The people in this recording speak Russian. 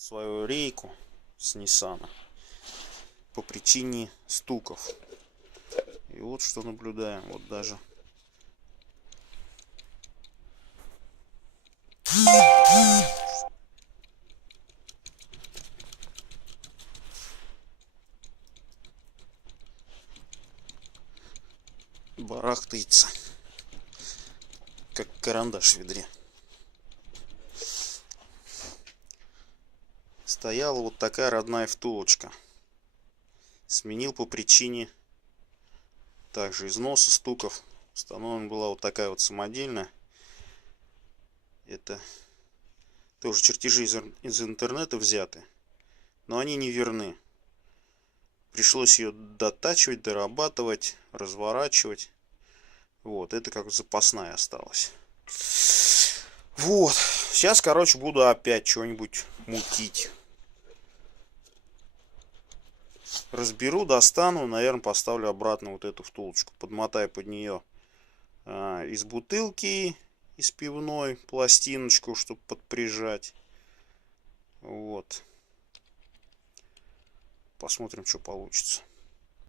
свою рейку с Ниссана по причине стуков. И вот что наблюдаем. Вот даже барахтается, как карандаш в ведре. Стояла вот такая родная втулочка. Сменил по причине также износа, стуков. Установлена была вот такая вот самодельная. Это тоже чертежи из интернета взяты, но они не верны. Пришлось ее дотачивать, дорабатывать, разворачивать. Вот, это как запасная осталась. Вот, сейчас, короче, буду опять что-нибудь мутить. Разберу, достану, наверное, поставлю обратно вот эту втулочку. Подмотаю под нее из бутылки, из пивной, пластиночку, чтобы подприжать. Вот. Посмотрим, что получится.